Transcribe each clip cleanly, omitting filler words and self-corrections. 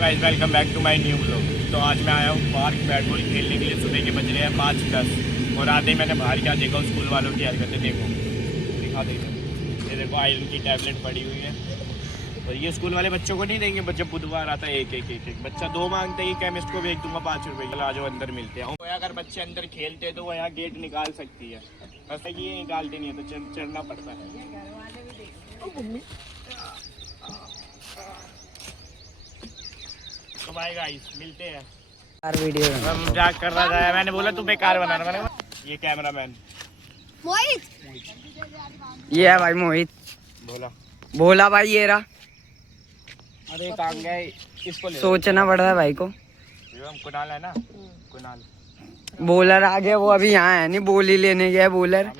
Guys welcome back to my new vlog. तो आज मैं आया हूँ पार्क बैट बॉल खेलने के लिए। सुबह के बज रहे हैं 5:10 और आते ही मैंने बाहर क्या देखा, स्कूल वालों की हरकतें देखो, दिखा देंगे। ये देखो आयरन की टैबलेट पड़ी हुई है और ये स्कूल वाले बच्चों को नहीं देंगे। जब बुधवार आता है एक बच्चा 2 मांगते ही केमिस्ट को भेज दूंगा 5 रुपये के। आ जाओ अंदर मिलते हैं। अगर बच्चे अंदर खेलते हैं तो वो यहाँ गेट निकाल सकती है, बस कि ये निकालते नहीं है तो चढ़ना पड़ता है। तो भाई गाइस मिलते हैं। वीडियो मजाक कर रहा था, मैंने बोला तू बेकार बना रहा। मैंने ये कैमरामैन मोहित, ये है भाई मोहित। बोला भाई ये रहा। अरे काम गया इसको ले, सोचना पड़ रहा है भाई को। कुणाल है ना, कुणाल बॉलर आ गया, वो अभी यहाँ है नहीं, बॉल ही लेने गया बॉलर।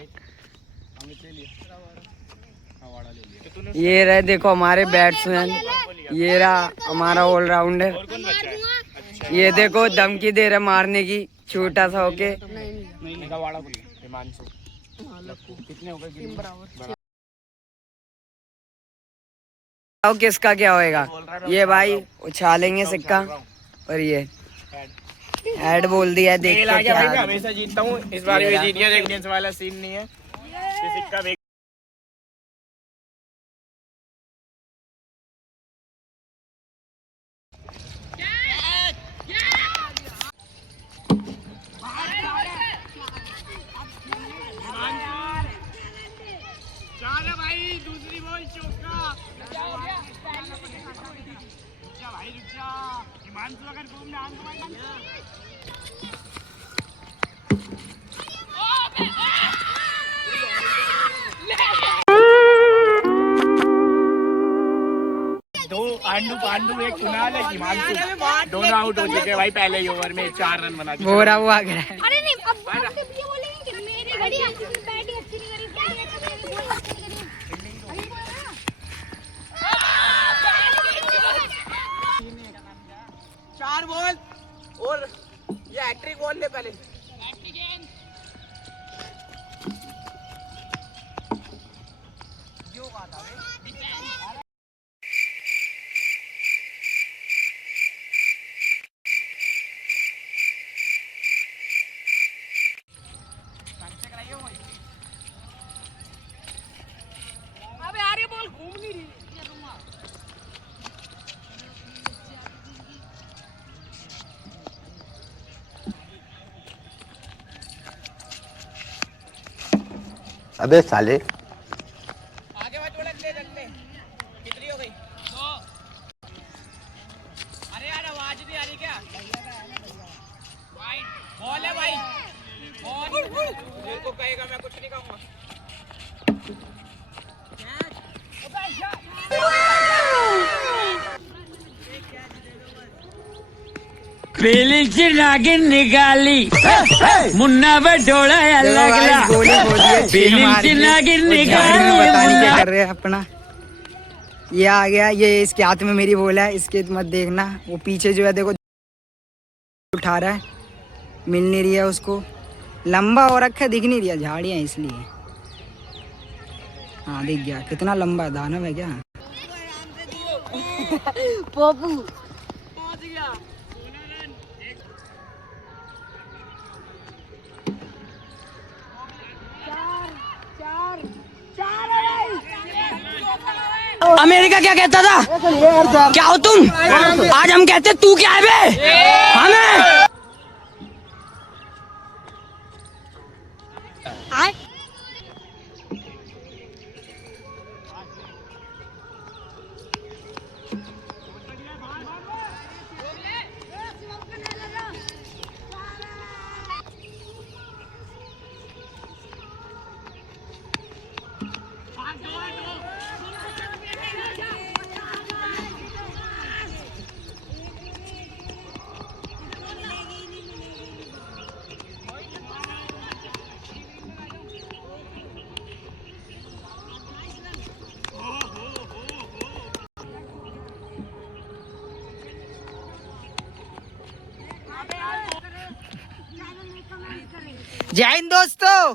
ये रहे देखो हमारे बैट्समैन, ये रहा हमारा ऑलराउंडर। ये देखो धमकी दे रहा मारने की, छोटा सा होके। किसका क्या होएगा, ये भाई उछालेंगे सिक्का और ये हेड बोल दिया। देखते क्या, मैं हमेशा जीतता हूँ, इस बार भी जीत गया। देखने वाला सीन नहीं है, ये सिक्का भाई। दूसरी बॉल चौका भाई, रुक जा हिमांशु, अगर घूमने पांडु एक कुणाल है, हिमांशु दोनों आउट हो चुके भाई पहले ही ओवर में। 4 रन बना दिए। बोरा हुआ गया। अरे नहीं, अब ये बोलेंगे कि मेरी घड़ी अच्छी नहीं, बैटिंग अच्छी नहीं करी, क्या चार बॉल और ये हैट्रिक बॉल ले पहले। अब यार ये बॉल घूम नहीं रही। अबे साले आगे भाई थोड़ा ले। कितनी हो गई? 2। अरे यार आवाज नहीं आ रही क्या? बॉल है भाई, बॉल मेरे को कहेगा, मैं कुछ नहीं कहूँगा। पीली सी नागिन निकाली, मुन्ना बटोला अलग। पीली सी नागिन निकाली। क्या कर रहे हैं अपना। ये आ गया, ये इसके हाथ में मेरी बॉल है, इसके मत देखना। वो पीछे जो है देखो उठा रहा है, मिल नहीं रही है उसको। लंबा हो रखा है, दिख नहीं रहा, झाड़ियाँ इसलिए। हाँ दिख गया, कितना लंबा दानव है क्या। पप्पू अमेरिका क्या कहता था, क्या हो तुम। आज हम कहते तू क्या है बे, हमें जय हिंद दोस्तों।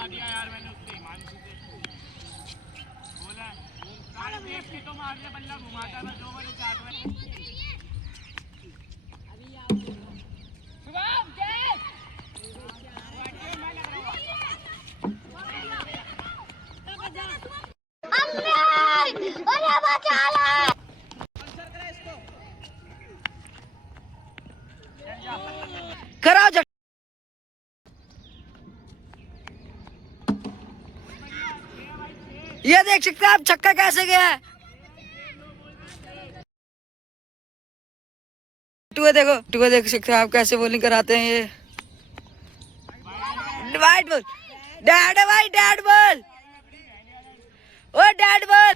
करवा दिया यार मैंने उससे हिमांशु से बोला सारे देश की तो मार दिया बल्ला घुमाता था जो वाले चाट में शुभम जय अरे बचा ले कराओ जट ये देख सकते हैं आप छक्का कैसे गया है। टुआ देख सकते हैं आप कैसे बॉलिंग कराते हैं। ये वाइड बॉल डैड भाई डैड बॉल ओ डैड बॉल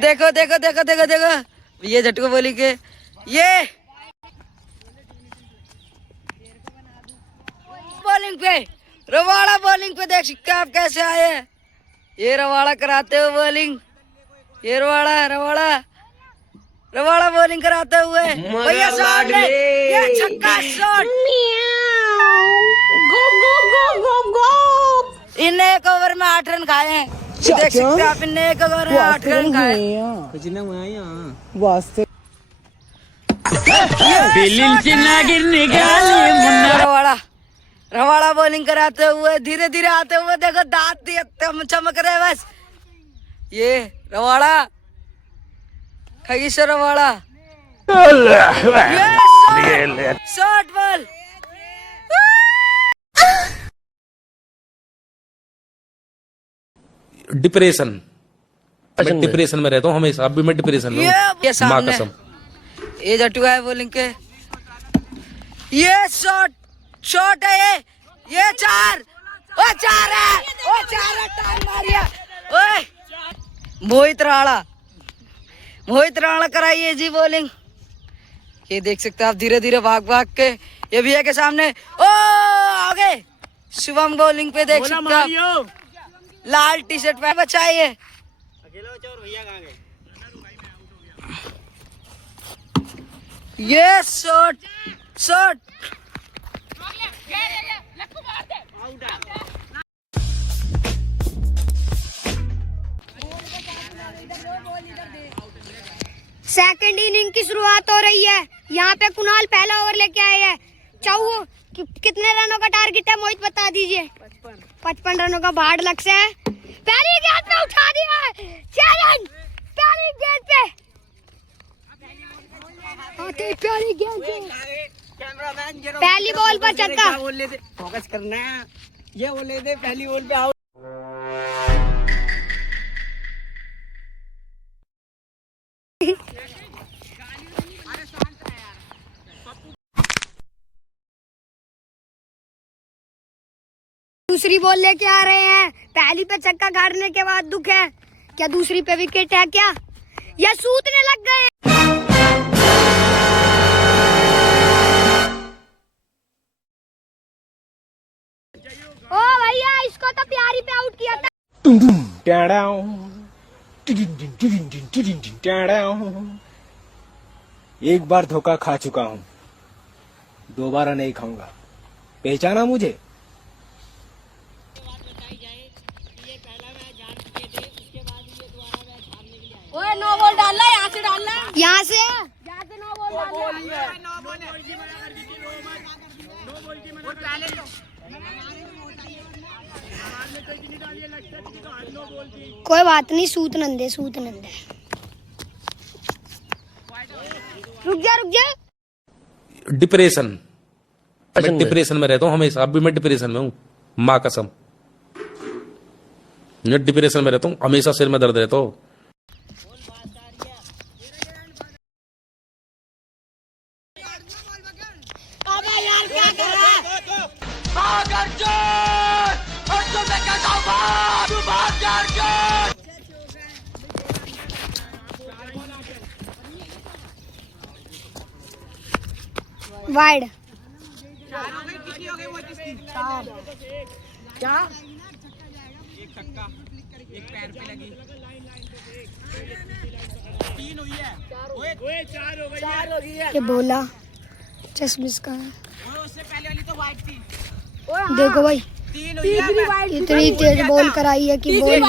देखो देखो देखो देखो देखो ये झटको बॉलिंग के ये बॉलिंग पे रवाड़ा बॉलिंग पे देख सकते हैं आप कैसे आए हैं। ये रवाड़ा कराते हुए बॉलिंग ये रवाड़ा बॉलिंग कराते हुए भैया सामने ये छक्का शॉट इनने एक ओवर में 8 रन खाए हैं। देख सकते हैं आप इनने एक ओवर में 8 रन खाए रवाड़ा बॉलिंग कराते हुए धीरे धीरे आते हुए देखो दांत चमक रहे बस। ये रवाड़ा खगीश्वर रवाड़ा शॉट बॉल डिप्रेशन मैं डिप्रेशन में रहता हूँ हमेशा। अब भी मैं डिप्रेशन में हूँ माँ कसम। ये जटुआ है बॉलिंग के ये शॉट है ये 4 है टांग मारिया ओए मोहित राणा कराइए जी बॉलिंग। ये देख सकते हैं आप धीरे धीरे भाग के ये भैया के सामने ओ आगे शुभम बॉलिंग पे देख सकते हैं आप लाल टी शर्ट पे बचाइए अकेला बचा और भैया कहाँ गए। ये शॉट सेकंड इनिंग की शुरुआत हो रही है। यहाँ पे कुणाल पहला ओवर लेके आए हैं। कितने रनों का टारगेट है मोहित बता दीजिए। 55 रनों का भाड़ लक्ष्य है। पहली गेंद पे उठा दिया है चैलेंज पहली गेंद पे पहली बॉल पर छक्का। फोकस करना है ये बोले थे पहली बॉल पे आउट। दूसरी बॉल लेके आ रहे हैं। पहली पे छक्का गाड़ने के बाद दुख है क्या दूसरी पे विकेट है क्या या सूतने लग गए। ओ भैया इसको तो प्यारी पे आउट किया था। एक बार धोखा खा चुका हूँ दोबारा नहीं खाऊंगा। पहचाना मुझे। ओए नो बॉल डालना यहाँ से डालना यहाँ से नो बॉल कोई बात नहीं सूत नंदे रुक जा डिप्रेशन मैं डिप्रेशन में रहता हूँ हमेशा। अब भी मैं डिप्रेशन में हूँ माँ कसम। मैं डिप्रेशन में रहता हूँ हमेशा। सिर में दर्द रहता हूँ। वाइड क्या एक छक्का एक पैर पे लगी 3 हुई है ओए 4 हो गई है। ये बोला चश्मिश का है। देखो भाई इतनी तेज बॉल कराई है कि बॉल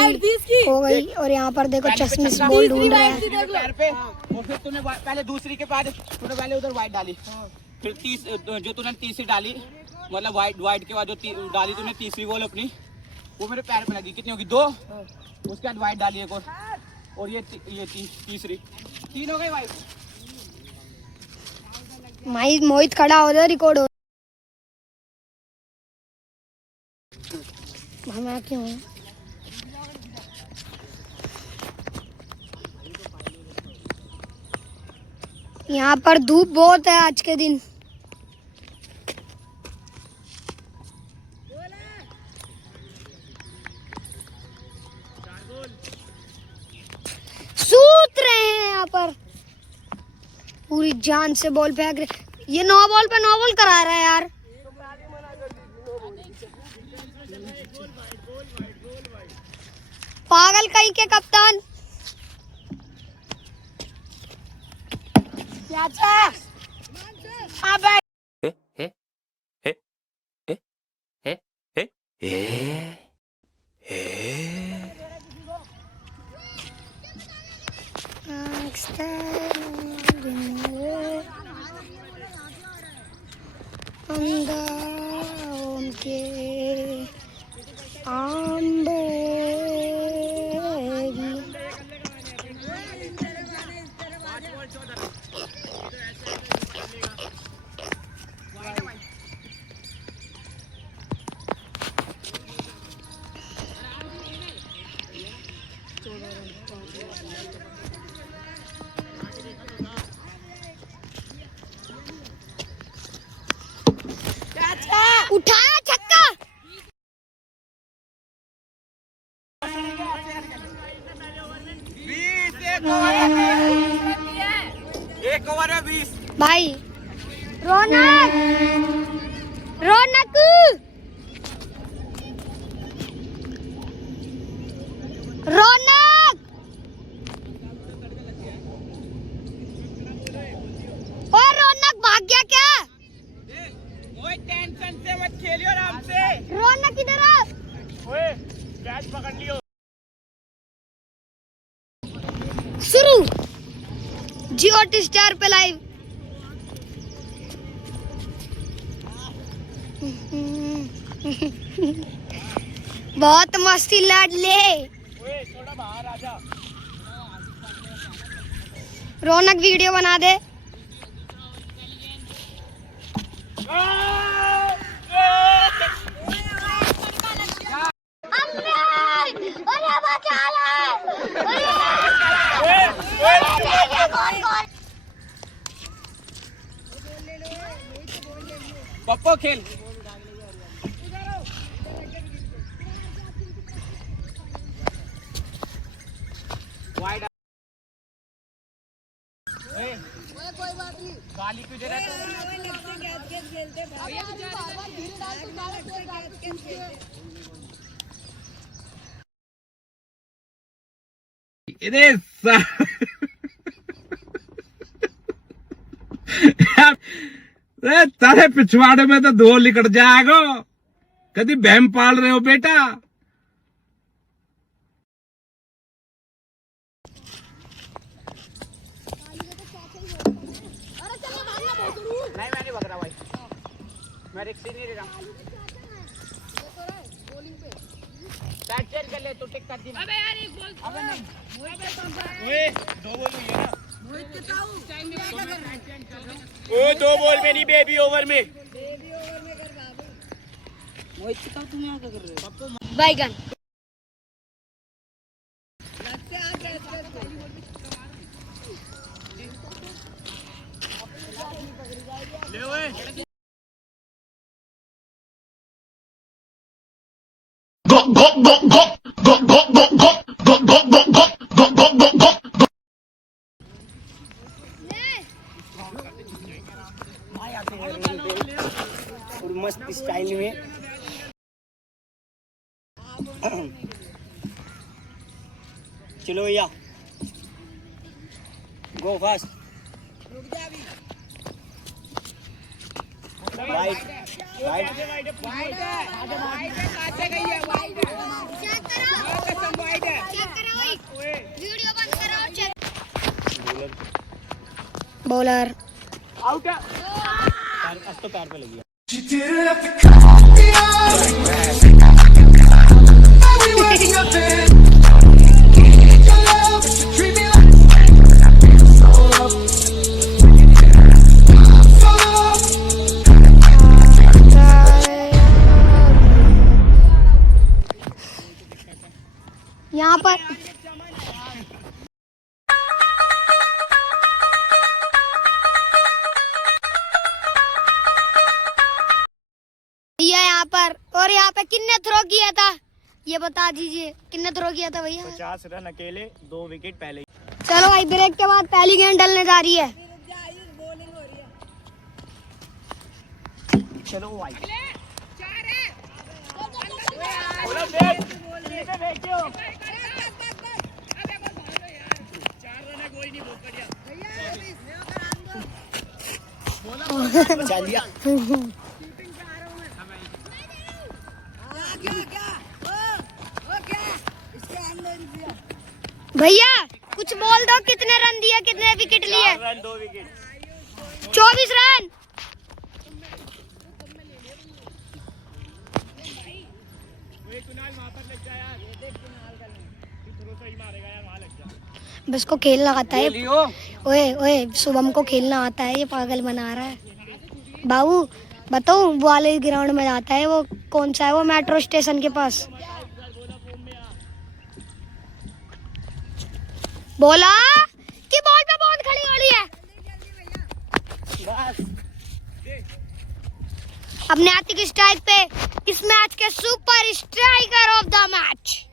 हो गई। और यहाँ पर देखो चश्मिश बॉल ढूंढ रहा है। पैर पे और फिर तूने पहले दूसरी के बाद तूने पहले उधर वाइट डाली, फिर जो तूने तीसरी डाली, मतलब वाइट के बाद जो डाली तूने तीसरी बॉल अपनी, वो मेरे पैर पे लगी। कितनी होगी? 2। उसके बाद वाइट डाली एक और ये तीसरी, 3 हो गई वाइट। मोहित खड़ा हो जाए, रिकॉर्ड हो। हम क्यों हैं? यहाँ पर धूप बहुत है आज के दिन। सूत रहे हैं यहाँ पर, पूरी जान से बॉल फेंक रहे। ये 9 बॉल पे 9 बॉल करा रहा है यार। पागल कहीं के कप्तान। उठाया छक्का। एक ओवर में 20। भाई रौनक रौनक रौनक और रौनक भाग गया क्या? ओए टेंशन से मत खेलियो, आराम से। रौनक इधर आ। ओए कैच पकड़ लियो। शुरू जियो हॉटस्टार पे लाइव। बहुत मस्ती लाड ले। ओए थोड़ा बाहर आ जा। रौनक वीडियो बना दे। पप्पो खेल। वाइड गाली क्यों दे रहा है? तारे पिछवाड़े में तो धो निकट जाएगा। कभी बहम पाल रहे हो बेटा? नहीं मैं नहीं भाग रहा भाई, मैं रिक्स ही नहीं ले रहा। साइड चेंज कर ले, तू टिक कर दी। अबे यार एक बॉल। अबे नहीं ओए 2 बॉल हुई है ना। मोहित बताओ टाइम में क्या कर रहा है? ओ 2 बॉल में नहीं, बेबी ओवर में। बेबी ओवर में कर बाबू। मोहित बताओ तुम यहाँ क्या कर रहे हो? बैगन ले ओए। और मस्त स्टाइल में चलो भैया, गो फास्ट। वीडियो बंद करो और चेक। बॉलर आउट है। अब तो पैर पे लगी है। यहाँ पर भैया यहाँ पर, और यहाँ पे किन्ने थ्रो किया था ये बता दीजिए, किन्ने थ्रो किया था भैया? 50 रन अकेले, 2 विकेट पहले। चलो भाई, ब्रेक के बाद पहली गेंद डलने जा रही है। चलो भाई। भैया कुछ बोल दो, कितने रन दिए, कितने विकेट लिए? 4 रन 2 विकेट। 24 रन। बस को खेलना आता है। ओए ओए, शुभम को खेलना आता है, ये पागल बना रहा है। बाबू बताओ, वो वाले ग्राउंड में जाता है, वो कौन सा है, वो मेट्रो स्टेशन के पास। बोला कि बॉल पे बहुत खड़ी हो रही है। अपने आतिक स्ट्राइक पे इस मैच के super striker of the match,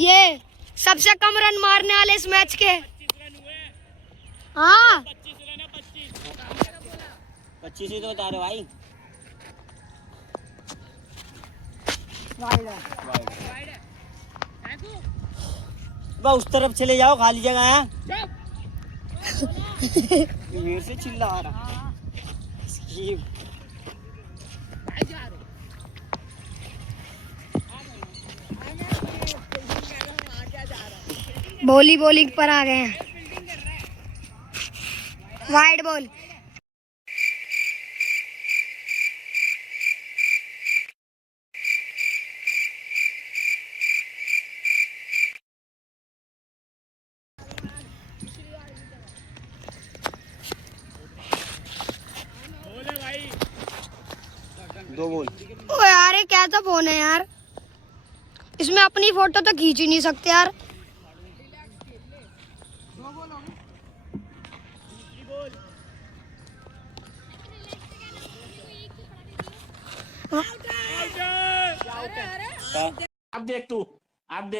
ये सबसे कम रन मारने वाले इस मैच के। हाँ 25 ही तो बता रहे भाई। उस तरफ चले जाओ, खाली जगह है। मेरे से चिल्ला आ रहा। बॉलिंग पर आ गए हैं। Wide ball. दो बॉल। ओ यार, ये क्या था फोन है यार, इसमें अपनी फोटो तो खींच ही नहीं सकते यार। अब देख तू, अब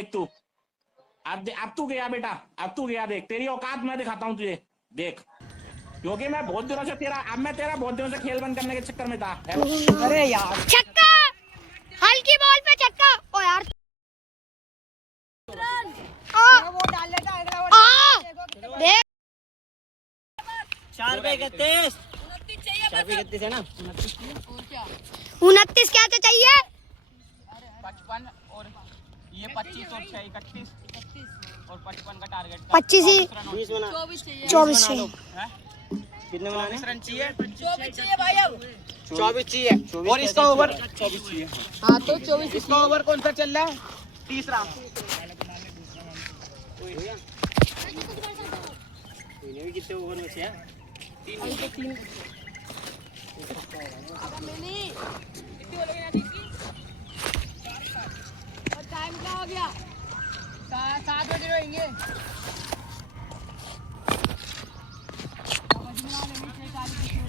तू गया बेटा, अब तू गया। देख तेरी औकात मैं दिखाता हूँ तुझे, देख। क्योंकि मैं बहुत दिनों से बहुत दिनों से खेल बंद करने के चक्कर में था। अरे यार, छक्का, हल्की बॉल पे छक्का। ओ यार, देख 4 पे 31, 4 पे 31 है ना। 29 क्या तो चाहिए? 55 और ये 25 और 6 31 और 55 का टारगेट। 25 ही 24 से। कितने बनाने? 24 रन चाहिए। 24 चाहिए भाई, अब 24 चाहिए। और इसका ओवर 24 चाहिए। हाँ तो 24। इसका ओवर कौन सा चल रहा है? तीसरा। भी कितने ओवर बचे हैं? 3। टाइम क्या हो गया? 7 बजे रहेंगे।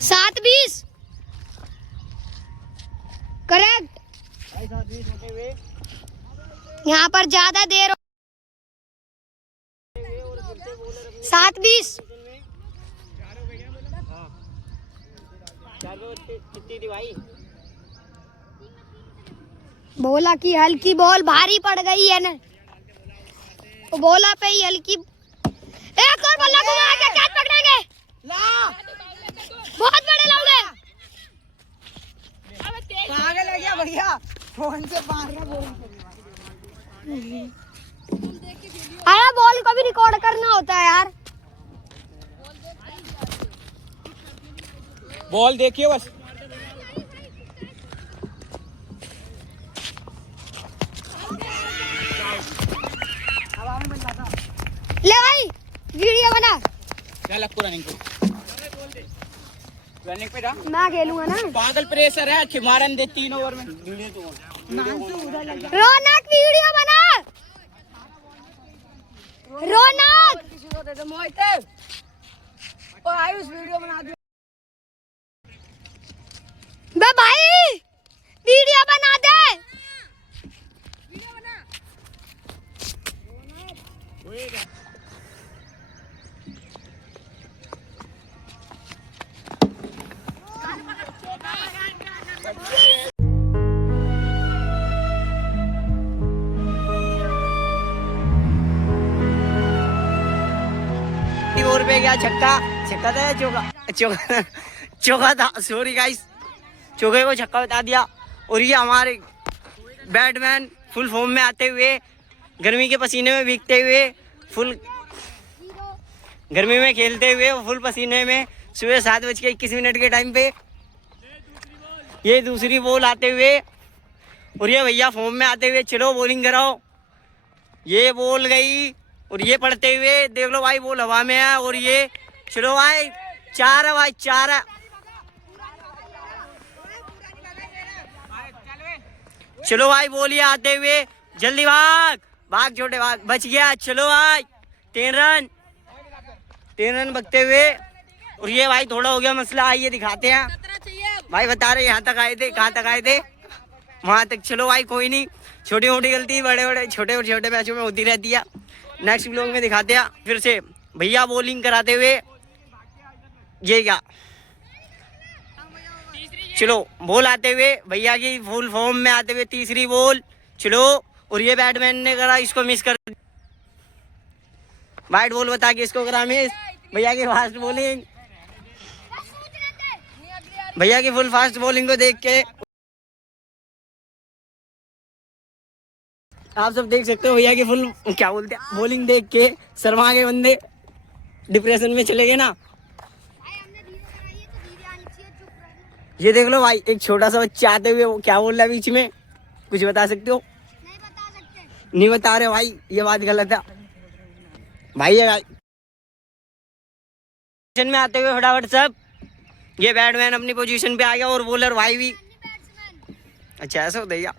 सात 20 करेक्ट। यहाँ पर ज्यादा देर 7-20। बोला कि हल्की बॉल भारी पड़ गई है ना, तो बोला पे ही हल्की। एक और बल्ला घुमा के कैच पकड़ेंगे, बहुत बड़े लोग हैं। अरे बॉल को भी रिकॉर्ड करना होता है यार। बॉल देखिए बस। ले भाई वीडियो बना। चल आपको रनिंग पे जा। मैं खेलूंगा ना। पागल प्रेशर है, खिमारन दे 3 ओवर में। रौनक वीडियो बना। रौनक बे भाई वीडियो बना दे। ओवर पे गया छक्का। छक्का था चौका? चौका चौका था, सॉरी गाइस, चौके को छक्का बता दिया। और ये हमारे बैटमैन फुल फॉर्म में आते हुए, गर्मी के पसीने में भीगते हुए, फुल गर्मी में खेलते हुए, फुल पसीने में, सुबह 7:21 के टाइम पे ये दूसरी बॉल आते हुए, और ये भैया फॉर्म में आते हुए, चलो बॉलिंग कराओ। ये बॉल गई और ये पड़ते हुए देख लो भाई, बॉल हवा में है। और ये चलो भाई 4 है भाई, 4 है। चलो भाई बॉल ये आते हुए, जल्दी भाग भाग छोटे भाग, बच गया। चलो भाई 3 रन बकते हुए। और ये भाई थोड़ा हो गया मसला, आइए दिखाते हैं भाई। बता रहे यहाँ तक आए थे, कहाँ तक आए थे? वहाँ तक। चलो भाई कोई नहीं, छोटी मोटी गलती बड़े बड़े छोटे और छोटे मैचों में होती रहती है। नेक्स्ट व्लॉग में दिखाते हैं फिर से भैया बॉलिंग कराते हुए। ये क्या, चलो बॉल आते हुए भैया की फुल फॉर्म में आते हुए, तीसरी बॉल। चलो, और ये बैटमैन ने करा, इसको मिस कर, वाइट बॉल बता के इसको करा मिस। भैया की फास्ट बॉलिंग, भैया की फुल फास्ट बॉलिंग को देख के आप सब देख सकते हो, भैया की फुल क्या बोलते हैं बॉलिंग देख के शर्मा के बंदे डिप्रेशन में चले गए ना। ये देख लो भाई, एक छोटा सा बच्चा आते हुए वो क्या बोल रहा है बीच में, कुछ बता सकते हो? नहीं बता रहे भाई, ये बात गलत है भाई। ये पोजीशन में आते हुए फटाफट सब, ये बैटमैन अपनी पोजीशन पे आ गया और बॉलर भाई भी। अच्छा ऐसा होता है।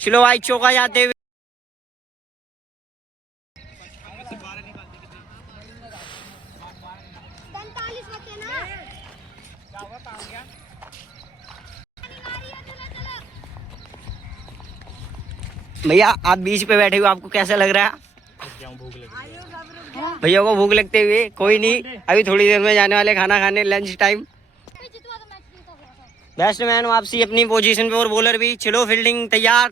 चलो भाई चौका जाते हुए, भैया आप बीच पे बैठे हुए, आपको कैसा लग रहा है? भैया को भूख लगते हुए। कोई नहीं, अभी थोड़ी देर में जाने वाले खाना खाने, लंच टाइम। बैट्समैन वापसी अपनी पोजीशन पे और बॉलर भी। चलो फील्डिंग तैयार।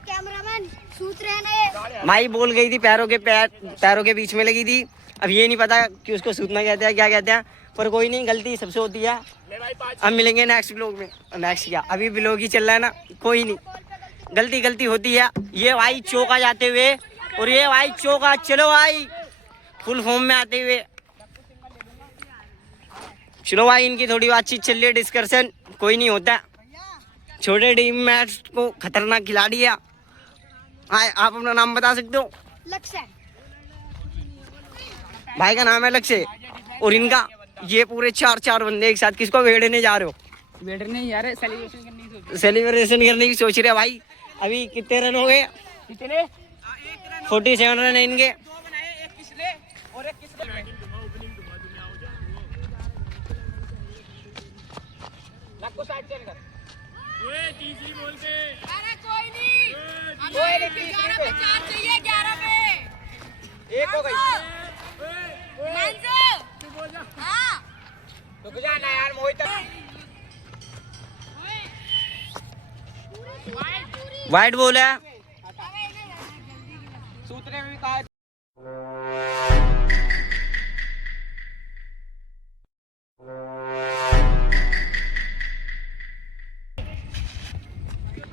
कैमरामैन सूत रहे ना ये। माई बोल गई थी, पैरों के बीच में लगी थी। अब ये नहीं पता कि उसको सूतना कहते हैं क्या कहते हैं, पर कोई नहीं, गलती सबसे होती है। अब मिलेंगे नेक्स्ट ब्लॉग में। नेक्स्ट क्या, अभी ब्लॉग ही चल रहा है ना, कोई नहीं, गलती होती है। ये भाई चौका जाते हुए, और ये भाई चौका। चलो भाई फुल फॉर्म में आते हुए। चलो भाई इनकी थोड़ी बातचीत चल रही है, डिस्कशन। कोई नहीं होता, छोटे टीम मैच को खतरनाक खिलाड़ी है। आप अपना नाम बता सकते हो? लक्ष्य। भाई का नाम है लक्ष्य। और इनका ये पूरे 4 बंदे एक साथ किसको वेड़ने जा रहे हो? वेड़ने जा रहे, सेलिब्रेशन करने की सोच रहे भाई। अभी कितने रन हो गए? 47 रन है इनके। तीसरी बॉल पे। अरे कोई नहीं, 11 पे 4 चाहिए, 11 पे 1 हो गई। हाँ तो जाना यार मोहित। वाइट बॉल है। सूत्रे में भी कहा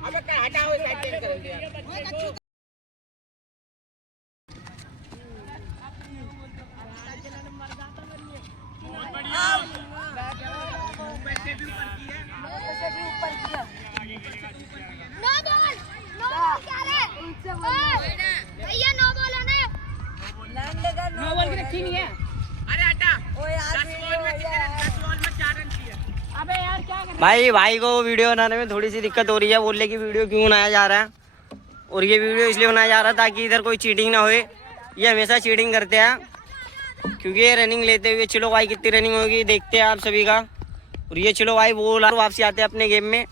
अबे क्या हटाओ साइड चेंज कर दिया। भैया नो बॉल है ना, नो बॉल की रखी नहीं है। अरे हटा 10 बॉल में 4 रन चाहिए। अबे यार क्या कर भाई को वीडियो बनाने में थोड़ी सी दिक्कत हो रही है, बोल रहे कि वीडियो क्यों बनाया जा रहा है। और ये वीडियो इसलिए बनाया जा रहा है ताकि इधर कोई चीटिंग ना होए। ये हमेशा चीटिंग करते हैं क्योंकि ये रनिंग लेते हुए, चलो भाई कितनी रनिंग होगी देखते हैं आप सभी का। और ये चलो भाई वो वापसी आते हैं अपने गेम में।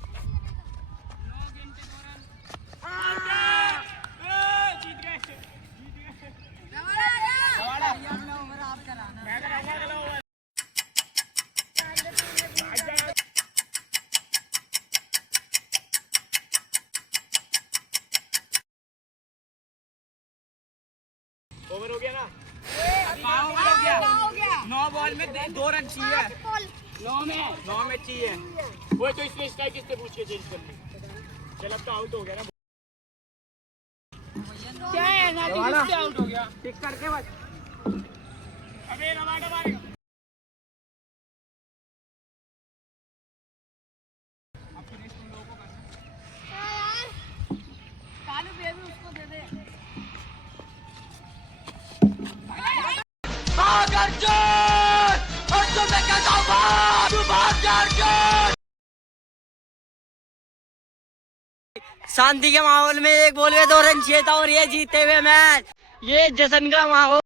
ओवर हो गया ना? हो गया 9 बॉल में 2 रन चाहिए। 9 में चाहिए। वो तो इसने स्ट्राइक किससे पूछ के चेंज कर ली। चल अब तो आउट हो गया ना। क्या है ना कि आउट हो गया। टिक करके बस। अबे रवाना मारेगा। शांति के माहौल में 1 बॉल में 2 रन चाहिए था और ये जीते हुए मैच। ये जश्न का माहौल।